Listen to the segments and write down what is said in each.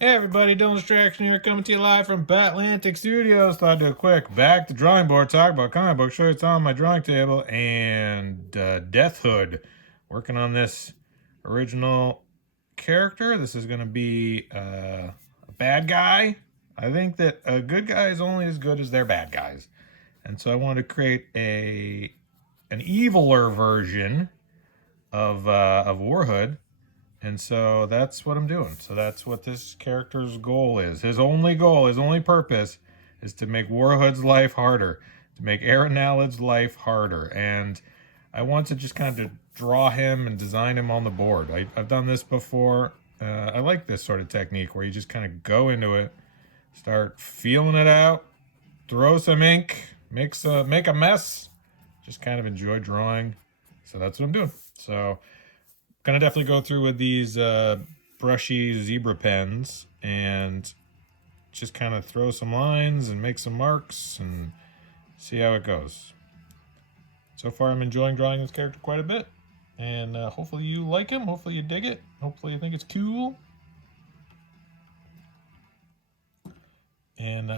Hey everybody, Dylan Distraction here, coming to you live from Batlantic Studios. Thought I'd do a quick back to drawing board talk about comic books. Show you it's on my drawing table, and Deathood. Working on this original character. This is going to be a bad guy. I think that a good guy is only as good as their bad guys, and so I wanted to create an eviler version of Warhood, and so that's what I'm doing. So that's what this character's goal is. His only goal, his only purpose is to make Warhood's life harder, to make Aaron Allad's life harder. And I want to just kind of draw him and design him on the board. I've done this before. I like this sort of technique where you just kind of go into it, start feeling it out, throw some ink, make a mess, just kind of enjoy drawing. So that's what I'm doing. So gonna definitely go through with these brushy zebra pens and just kind of throw some lines and make some marks and see how it goes. So far, I'm enjoying drawing this character quite a bit, and hopefully you like him. Hopefully you dig it. Hopefully you think it's cool. And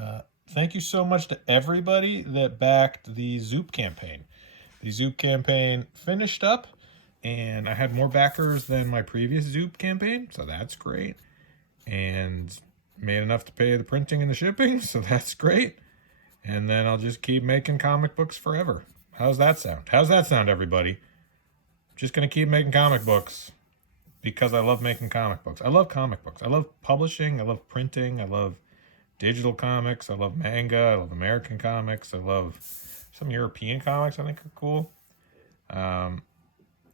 thank you so much to everybody that backed the Zoop campaign. The Zoop campaign finished up, and I had more backers than my previous Zoop campaign, so that's great. And made enough to pay the printing and the shipping, so that's great. And then I'll just keep making comic books forever. How's that sound? How's that sound, everybody? Just gonna keep making comic books because I love making comic books. I love comic books. I love publishing. I love printing. I love digital comics. I love manga. I love American comics. I love some European comics I think are cool. I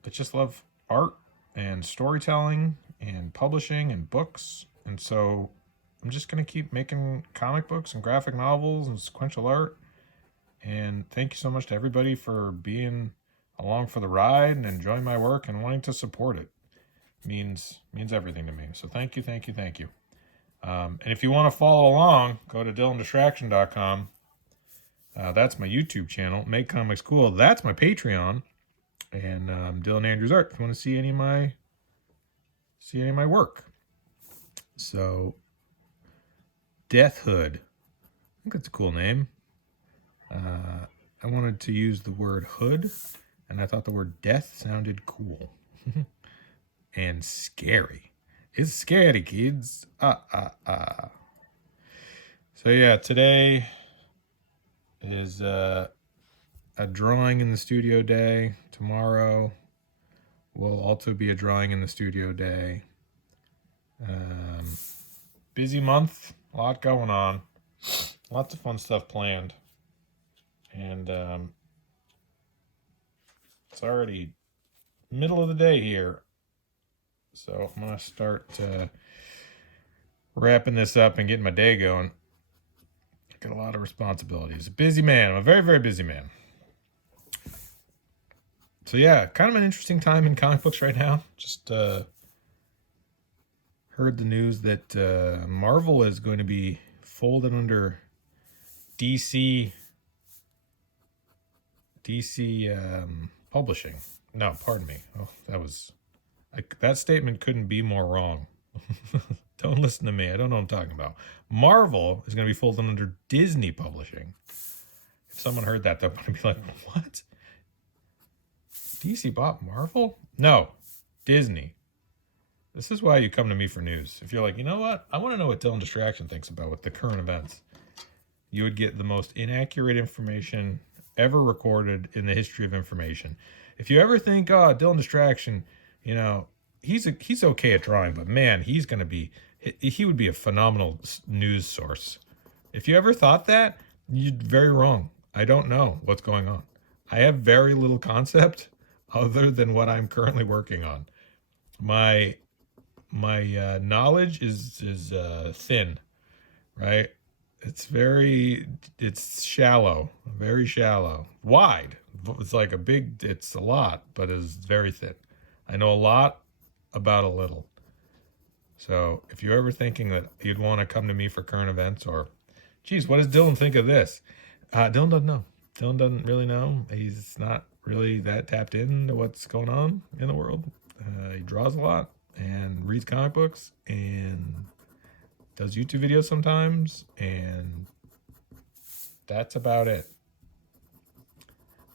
just love art and storytelling and publishing and books. And so I'm just going to keep making comic books and graphic novels and sequential art. And thank you so much to everybody for being along for the ride and enjoying my work and wanting to support it. Means everything to me. So thank you, thank you, thank you. And if you want to follow along, go to DylanDistraction.com. That's my YouTube channel. Make Comics Cool. That's my Patreon. And Dylan Andrews Art. If you want to see any of my work. So Deathood. I think that's a cool name. I wanted to use the word hood, and I thought the word death sounded cool. And scary. It's scary, kids. So yeah, today is a drawing in the studio day. Tomorrow will also be a drawing in the studio day. Busy month, a lot going on, lots of fun stuff planned, and it's already middle of the day here, so I'm gonna start wrapping this up and getting my day going. Got a lot of responsibilities. A busy man. I'm a very, very busy man. So yeah, kind of an interesting time in comic books right now. Just heard the news that Marvel is going to be folded under DC Publishing. No, pardon me. Oh, that statement couldn't be more wrong. Don't listen to me. I don't know what I'm talking about. Marvel is going to be folded under Disney Publishing. If someone heard that, they're going to be like, what? DC bought Marvel? No, Disney. This is why you come to me for news. If you're like, you know what? I want to know what Dylan Distraction thinks about with the current events. You would get the most inaccurate information ever recorded in the history of information. If you ever think, oh, Dylan Distraction, he's okay at drawing, but man, he would be a phenomenal news source. If you ever thought that, you're very wrong. I don't know what's going on. I have very little concept other than what I'm currently working on. My knowledge is thin, right? It's shallow, very shallow, wide. It's a lot, but it's very thin. I know a lot about a little. So if you're ever thinking that you'd want to come to me for current events or, geez, what does Dylan think of this? Dylan doesn't know. Dylan doesn't really know. He's not really that tapped into what's going on in the world. He draws a lot and reads comic books, and does YouTube videos sometimes, and that's about it.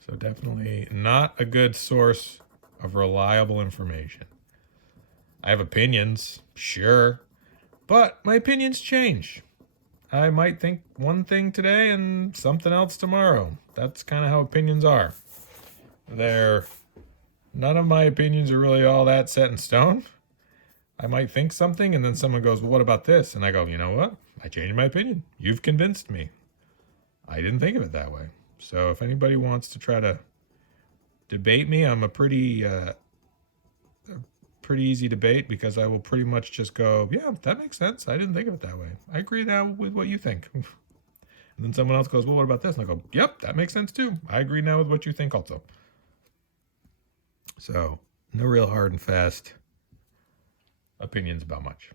So definitely not a good source of reliable information. I have opinions, sure, but my opinions change. I might think one thing today and something else tomorrow. That's kind of how opinions are. None of my opinions are really all that set in stone. I might think something and then someone goes, well, what about this? And I go, you know what? I changed my opinion. You've convinced me. I didn't think of it that way. So if anybody wants to try to debate me, I'm a pretty easy debate, because I will pretty much just go, yeah, that makes sense. I didn't think of it that way. I agree now with what you think. And then someone else goes, well, what about this? And I go, yep, that makes sense too. I agree now with what you think also. So no real hard and fast opinions about much.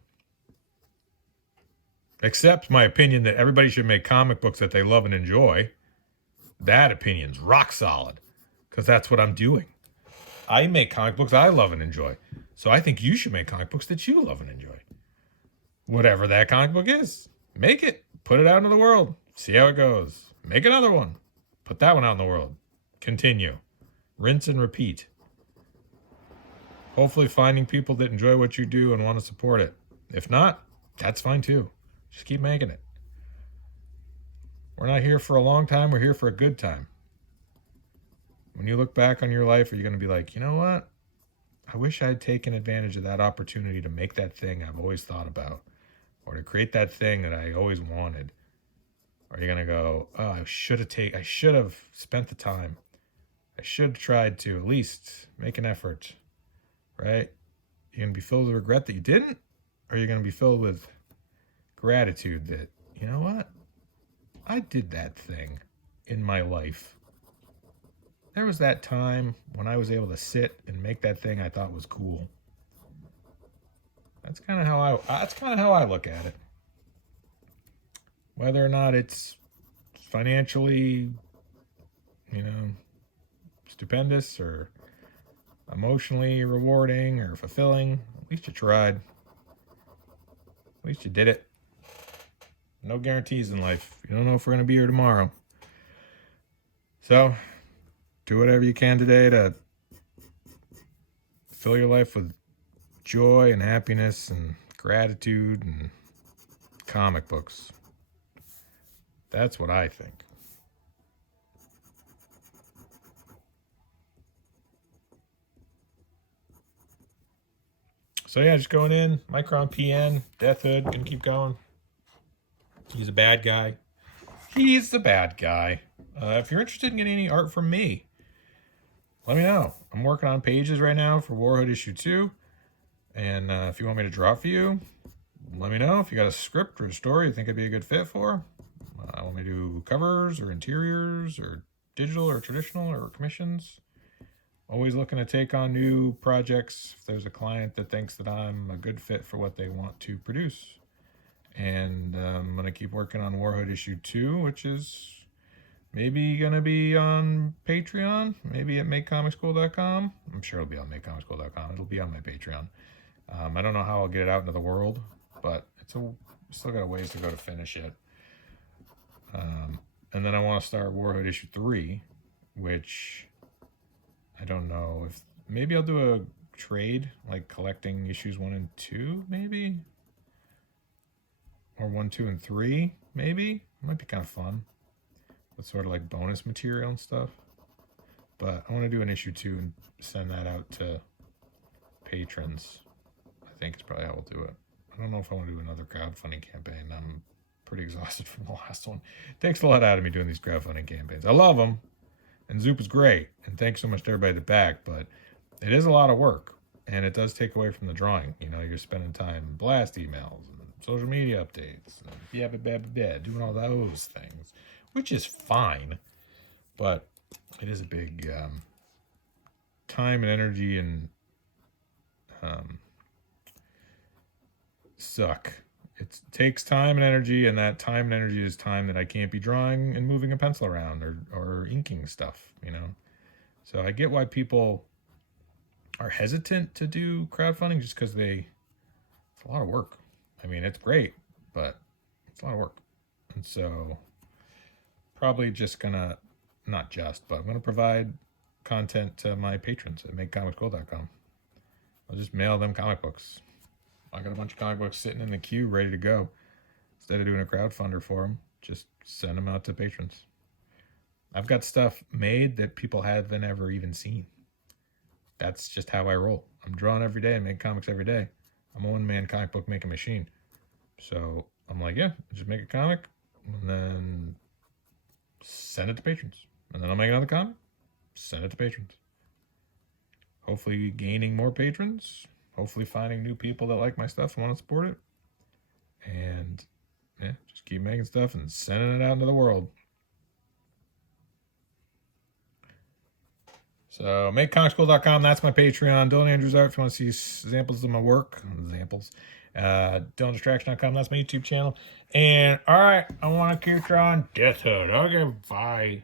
Except my opinion that everybody should make comic books that they love and enjoy. That opinion's rock solid, because that's what I'm doing. I make comic books I love and enjoy. So I think you should make comic books that you love and enjoy. Whatever that comic book is, make it. Put it out into the world. See how it goes. Make another one. Put that one out in the world. Continue. Rinse and repeat. Hopefully finding people that enjoy what you do and want to support it. If not, that's fine too. Just keep making it. We're not here for a long time. We're here for a good time. When you look back on your life, are you going to be like, you know what? I wish I'd taken advantage of that opportunity to make that thing I've always thought about, or to create that thing that I always wanted. Or are you going to go, oh, I should have spent the time. I should have tried to at least make an effort, right? You're going to be filled with regret that you didn't? Or are you going to be filled with gratitude that, you know what? I did that thing in my life. There was that time when I was able to sit and make that thing I thought was cool. That's kind of how I look at it. Whether or not it's financially, stupendous or emotionally rewarding or fulfilling, at least you tried. At least you did it. No guarantees in life. You don't know if we're going to be here tomorrow. So, do whatever you can today to fill your life with joy and happiness and gratitude and comic books. That's what I think. So yeah, just going in, Micron PN, Deathood, gonna keep going. He's a bad guy. He's the bad guy. If you're interested in getting any art from me, let me know. I'm working on pages right now for Warhood issue 2. And if you want me to draw for you, let me know. If you got a script or a story you think I'd be a good fit for. I want me to do covers or interiors or digital or traditional or commissions. Always looking to take on new projects if there's a client that thinks that I'm a good fit for what they want to produce. And I'm going to keep working on Warhood issue 2, which is maybe going to be on Patreon, maybe at makecomicschool.com. I'm sure it'll be on makecomicschool.com. It'll be on my Patreon. I don't know how I'll get it out into the world, but still got a ways to go to finish it. And then I want to start Warhood issue 3, which I don't know if maybe I'll do a trade, like collecting issues 1 and 2, maybe, or 1, 2, and 3, maybe. It might be kind of fun. With sort of like bonus material and stuff. But I want to do an issue 2 and send that out to patrons. I think it's probably how we'll do it. I don't know if I want to do another crowdfunding campaign. I'm pretty exhausted from the last one. It takes a lot out of me doing these crowdfunding campaigns. I love them, and Zoop is great, and thanks so much to everybody at the back, but it is a lot of work, and it does take away from the drawing. You're spending time blast emails and social media updates, and doing all those things, which is fine, but it is a big time and energy and suck. It takes time and energy, and that time and energy is time that I can't be drawing and moving a pencil around or inking stuff, So I get why people are hesitant to do crowdfunding, just because it's a lot of work. I mean, it's great. but it's a lot of work. And so probably just gonna, not just, but I'm gonna provide content to my patrons at makecomicscool.com. I'll just mail them comic books. I got a bunch of comic books sitting in the queue ready to go. Instead of doing a crowdfunder for them, just send them out to patrons. I've got stuff made that people haven't ever even seen. That's just how I roll. I'm drawing every day and making comics every day. I'm a one-man comic book making machine. So I'm like, yeah, just make a comic and then send it to patrons. And then I'll make another comic, send it to patrons. Hopefully gaining more patrons. Hopefully finding new people that like my stuff and want to support it. And yeah, just keep making stuff and sending it out into the world. So makecomicscool.com, that's my Patreon. Dylan Andrews Art if you want to see examples of my work. DylanDistraction.com, that's my YouTube channel. And all right, I want to keep drawing Deathood. Okay, bye.